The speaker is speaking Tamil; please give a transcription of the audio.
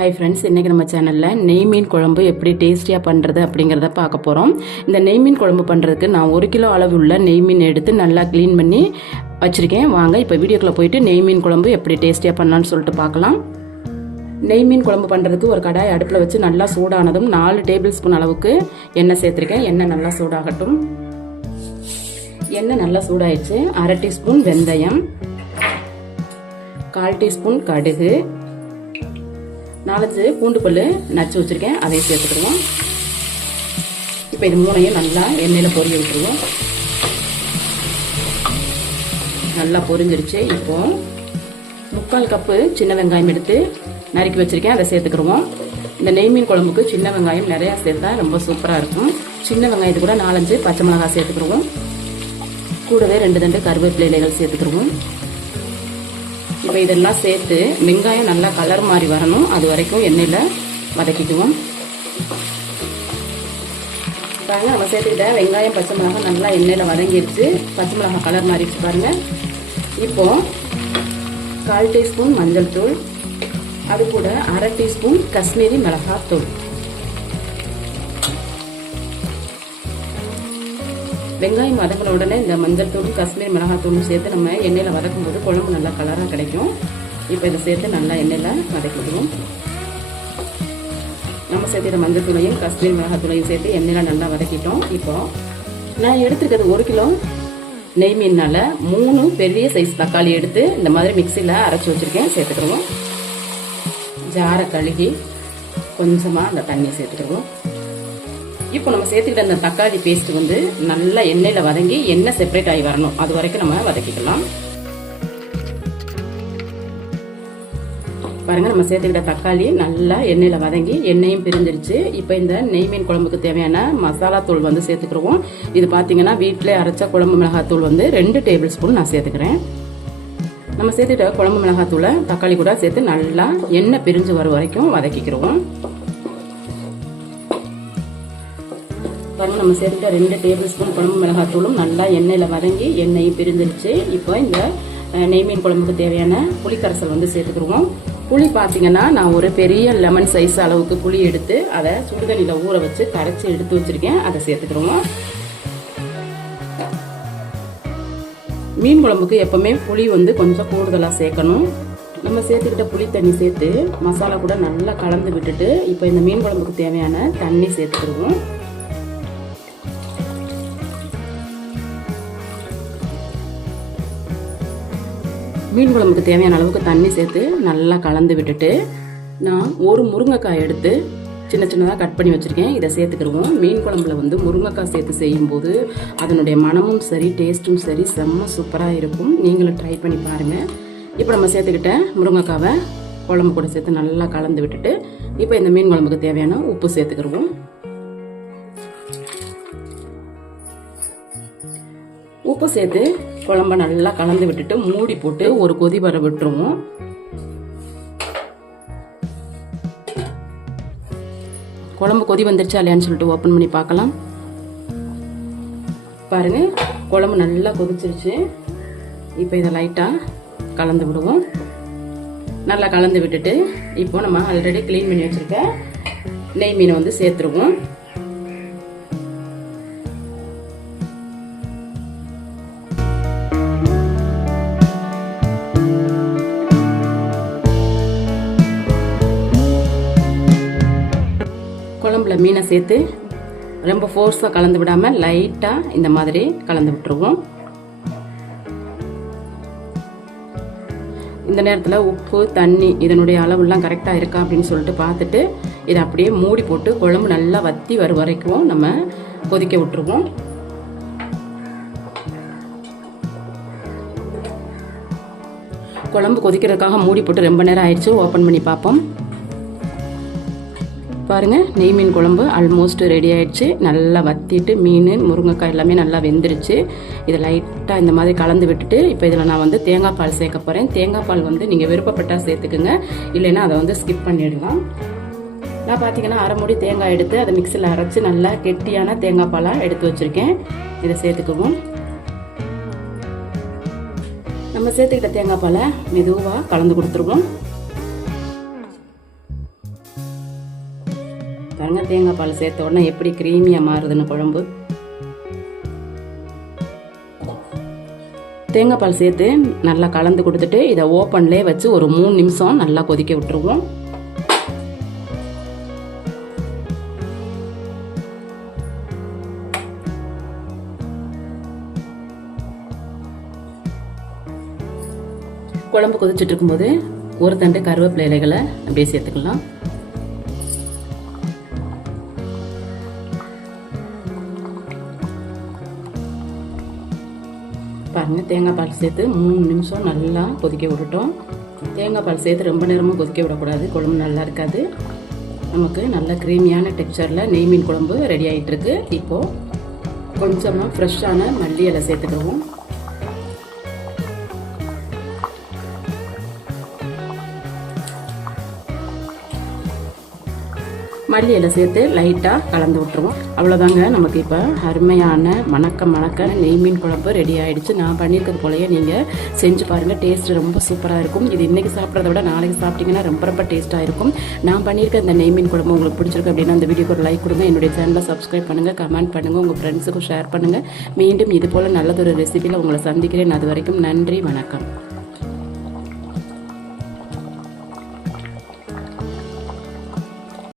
ஹாய் ஃப்ரெண்ட்ஸ் இன்றைக்கி நம்ம சேனலில் நெய் மீன் குழம்பு எப்படி டேஸ்டியாக பண்ணுறது அப்படிங்கிறத பார்க்க போகிறோம் இந்த நெய் மீன் குழம்பு பண்ணுறதுக்கு நான் ஒரு கிலோ அளவு உள்ள நெய் மீன் எடுத்து நல்லா க்ளீன் பண்ணி வச்சுருக்கேன். வாங்க இப்போ வீடியோக்குள்ளே போயிட்டு நெய் மீன் குழம்பு எப்படி டேஸ்டியாக பண்ணலான்னு சொல்லிட்டு பார்க்கலாம். நெய் மீன் குழம்பு பண்ணுறதுக்கு ஒரு கடாய் அடுப்பில் வச்சு நல்லா சூடானதும் நாலு டேபிள் ஸ்பூன் அளவுக்கு எண்ணெய் சேர்த்துருக்கேன். எண்ணெய் நல்லா சூடாகட்டும். எண்ணெய் நல்லா சூடாயிடுச்சு. அரை டீஸ்பூன் வெந்தயம் கால் டீஸ்பூன் கடுகு நாலஞ்சு பூண்டு பல் நச்சு வச்சுருக்கேன். அதையும் சேர்த்துக்கிடுவோம் இப்போ இது மூணையும் நல்லா எண்ணெயில் பொரிய விட்டுருவோம். நல்லா பொரிஞ்சிருச்சு. இப்போ முக்கால் கப்பு சின்ன வெங்காயம் எடுத்து நறுக்கி வச்சுருக்கேன். அதை சேர்த்துக்கிடுவோம். இந்த நெய் மீன் குழம்புக்கு சின்ன வெங்காயம் நிறையா சேர்த்தா ரொம்ப சூப்பராக இருக்கும். சின்ன வெங்காயத்து கூட நாலஞ்சு பச்சை மிளகாய் சேர்த்துக்கிடுவோம். கூடவே ரெண்டு ரெண்டு கருவேப்பிலை இலைகள் சேர்த்துக்கிடுவோம். இப்போ இதெல்லாம் சேர்த்து வெங்காயம் நல்லா கலர் மாதிரி வரணும். அது வரைக்கும் எண்ணெயில் வதக்கிக்குவோம். பாருங்க நம்ம சேர்த்துக்கிட்ட வெங்காயம் பச்சை மிளகாய் நல்லா எண்ணெயில் வதங்கிடுச்சு பச்சை மிளகாய் கலர் மாறிடுச்சு பாருங்கள் இப்போ கால் டீஸ்பூன் மஞ்சள் தூள். அது கூட அரை டீஸ்பூன் காஷ்மீரி மிளகாய் தூள். வெங்காயம் வதங்கின உடனே இந்த மஞ்சள் தூள் காஷ்மீர் மிளகாத்தூளும் சேர்த்து நம்ம எண்ணெயில் வதக்கும் போது குழம்பு நல்லா கலராக கிடைக்கும். இப்போ இதை சேர்த்து நல்லா எண்ணெயில் வதக்கிடுவோம். நம்ம சேர்த்துக்கிற மஞ்சள் தூளையும் காஷ்மீர் மிளகாத்தூளையும் சேர்த்து எண்ணெயில் நல்லா வதக்கிட்டோம். இப்போ நான் எடுத்துருக்கிறது ஒரு கிலோ நெய் மீனால மூணு பெரிய சைஸ் தக்காளி எடுத்து இந்த மாதிரி மிக்சியில் அரைச்சி வச்சுருக்கேன். சேர்த்துக்கிடுவோம். ஜாரை கழுகி கொஞ்சமாக அந்த தண்ணியை சேர்த்துக்கிடுவோம். இப்போ நம்ம சேர்த்துக்கிட்ட அந்த தக்காளி பேஸ்ட் வந்து நல்லா எண்ணெயில் வதங்கி எண்ணெய் செப்பரேட் ஆகி வரணும். அது வரைக்கும் நம்ம வதக்கிக்கலாம். பாருங்க நம்ம சேர்த்துக்கிட்ட தக்காளி நல்லா எண்ணெயில் வதங்கி எண்ணெயும் பிரிஞ்சிருச்சு. இப்போ இந்த நெய் மீன் குழம்புக்கு தேவையான மசாலா தூள் வந்து சேர்த்துக்கிடுவோம். இது பார்த்தீங்கன்னா வீட்டிலே அரைச்ச குழம்பு மிளகாத்தூள் வந்து ரெண்டு டேபிள் ஸ்பூன் நான் சேர்த்துக்கிறேன். நம்ம சேர்த்துக்கிட்ட குழம்பு மிளகாத்தூளை தக்காளி கூட சேர்த்து நல்லா எண்ணெய் பிரிஞ்சு வர வரைக்கும் வதக்கிக்கிடுவோம். நம்ம சேர்த்த ரெண்டு டேபிள் ஸ்பூன் குழம்பு மிளகாத்தூளும் நல்லா எண்ணெயில் வதங்கி எண்ணெயும் பிரிந்துருச்சு இப்போ இந்த நெய் மீன் குழம்புக்கு தேவையான புளிக்கரைசல் வந்து சேர்த்துக்கிடுவோம். புளி பார்த்தீங்கன்னா நான் ஒரு பெரிய லெமன் சைஸ் அளவுக்கு புளி எடுத்து அதை சுடுதண்ணியில் ஊற வச்சு கரைச்சி எடுத்து வச்சுருக்கேன். அதை சேர்த்துக்கிடுவோம். மீன் குழம்புக்கு எப்போவுமே புளி வந்து கொஞ்சம் கூடுதலாக சேர்க்கணும். நம்ம சேர்த்துக்கிட்ட புளி தண்ணி சேர்த்து மசாலா கூட நல்லா கலந்து விட்டுட்டு இப்போ இந்த மீன் குழம்புக்கு தேவையான தண்ணி சேர்த்துக்கிடுவோம். மீன் குழம்புக்கு தேவையான அளவுக்கு தண்ணி சேர்த்து நல்லா கலந்து விட்டுட்டு நான் ஒரு முருங்கைக்காய் எடுத்து சின்ன சின்னதாக கட் பண்ணி வச்சுருக்கேன். இதை சேர்த்துக்கிடுவோம். மீன் குழம்புல வந்து முருங்கைக்காய் சேர்த்து செய்யும்போது அதனுடைய மனமும் சரி டேஸ்ட்டும் சரி செம்ம சூப்பராக இருக்கும். நீங்களும் ட்ரை பண்ணி பாருங்கள் இப்போ நம்ம சேர்த்துக்கிட்ட முருங்கைக்காவை குழம்பு கூட சேர்த்து நல்லா கலந்து விட்டுட்டு இப்போ இந்த மீன் குழம்புக்கு தேவையான உப்பு சேர்த்துக்கிடுவோம். உப்பு சேர்த்து குழம்ப நல்லா கலந்து விட்டுட்டு மூடி போட்டு ஒரு கொதி வர விட்டுருவோம். குழம்பு கொதி வந்துருச்சா இல்லையான்னு சொல்லிட்டு ஓப்பன் பண்ணி பார்க்கலாம். பாருங்க குழம்பு நல்லா கொதிச்சிருச்சு. இப்போ இதை லைட்டாக கலந்து விடுவோம். நல்லா கலந்து விட்டுட்டு இப்போ நம்ம ஆல்ரெடி க்ளீன் பண்ணி வச்சுருக்க நெய் மீனை வந்து சேர்த்துருவோம். குழம்புல மீனை சேர்த்து ரொம்ப ஃபோர்ஸாக கலந்து விடாமல் லைட்டாக இந்த மாதிரி கலந்து விட்டுருவோம். இந்த நேரத்தில் உப்பு தண்ணி இதனுடைய அளவுலாம் கரெக்டாக இருக்கா அப்படின்னு சொல்லிட்டு பார்த்துட்டு இதை அப்படியே மூடி போட்டு குழம்பு நல்லா வத்தி வரும் வரைக்கும் நம்ம கொதிக்க விட்டுருவோம். குழம்பு கொதிக்கிறதுக்காக மூடி போட்டு ரொம்ப நேரம் ஆயிடுச்சு. ஓப்பன் பண்ணி பார்ப்போம். பாருங்கள் நெய் மீன் குழம்பு ஆல்மோஸ்ட் ரெடி ஆயிடுச்சு. நல்லா வத்திட்டு மீன் முருங்கைக்காய் எல்லாமே நல்லா வெந்துருச்சு. இதை லைட்டாக இந்த மாதிரி கலந்து விட்டுட்டு இப்போ இதில் நான் வந்து தேங்காய் பால் சேர்க்க போகிறேன் தேங்காய் பால் வந்து நீங்கள் விருப்பப்பட்டால் சேர்த்துக்குங்க. இல்லைன்னா அதை வந்து ஸ்கிப் பண்ணிடலாம். நான் பார்த்தீங்கன்னா அரை மூடி தேங்காய் எடுத்து அதை மிக்சியில் அரைச்சி நல்லா கெட்டியான தேங்காய் பாலாக எடுத்து வச்சுருக்கேன். இதை சேர்த்துக்குவோம். நம்ம சேர்த்துக்கிட்ட தேங்காய் பாலை மெதுவாக கலந்து கொடுத்துருவோம். பாருங்கள் தேங்காய் பால் சேர்த்த உடனே எப்படி க்ரீமியாக மாறுதுன்னு குழம்பு. தேங்காய் பால் சேர்த்து நல்லா கலந்து கொடுத்துட்டு இதை ஓப்பன்லேயே வச்சு ஒரு மூணு நிமிஷம் நல்லா கொதிக்க விட்டுருவோம். குழம்பு கொதிச்சுட்டு இருக்கும்போது ஒரு தண்டு கருவேப்பிலை இலைகளை அப்படியே சேர்த்துக்கலாம். பாருங்கள் தேங்காய் பால் சேர்த்து மூணு நிமிஷம் நல்லா கொதிக்க விட்டுட்டோம் தேங்காய் பால் சேர்த்து ரொம்ப நேரமும் கொதிக்க விடக்கூடாது. குழம்பு நல்லா இருக்காது. நமக்கு நல்ல க்ரீமியான டெக்ஸ்சரில் நெய் மீன் குழம்பு ரெடி ஆகிட்டுருக்கு இப்போது கொஞ்சமாக ஃப்ரெஷ்ஷான மல்லி இலை சேர்த்துக்குவோம் மல்லி இலை சேர்த்து லைட்டாக கலந்து விட்டுருவோம். அவ்வளோதாங்க நமக்கு இப்போ அருமையான மணக்க மணக்க நெய் மீன் குழம்பு ரெடி ஆகிடுச்சு நான் பண்ணியிருக்கிறது போலயே நீங்கள் செஞ்சு பாருங்கள் டேஸ்ட் ரொம்ப சூப்பராக இருக்கும். இது இன்றைக்கி சாப்பிட்றத விட நாளைக்கு சாப்பிட்டிங்கன்னா ரொம்ப ரொம்ப டேஸ்ட்டாக இருக்கும். நான் பண்ணியிருக்க இந்த நெய் மீன் குழம்பு உங்களுக்கு பிடிச்சிருக்கு அப்படின்னா அந்த வீடியோக்கு ஒரு லைக் கொடுங்க. என்னுடைய சேனலை சப்ஸ்கிரைப் பண்ணுங்கள் கமெண்ட் பண்ணுங்கள் உங்கள் ஃப்ரெண்ட்ஸுக்கும் ஷேர் பண்ணுங்கள் மீண்டும் இது போல் நல்லதொரு ரெசிபியில் உங்களை சந்திக்கிறேன். அது வரைக்கும் நன்றி வணக்கம்.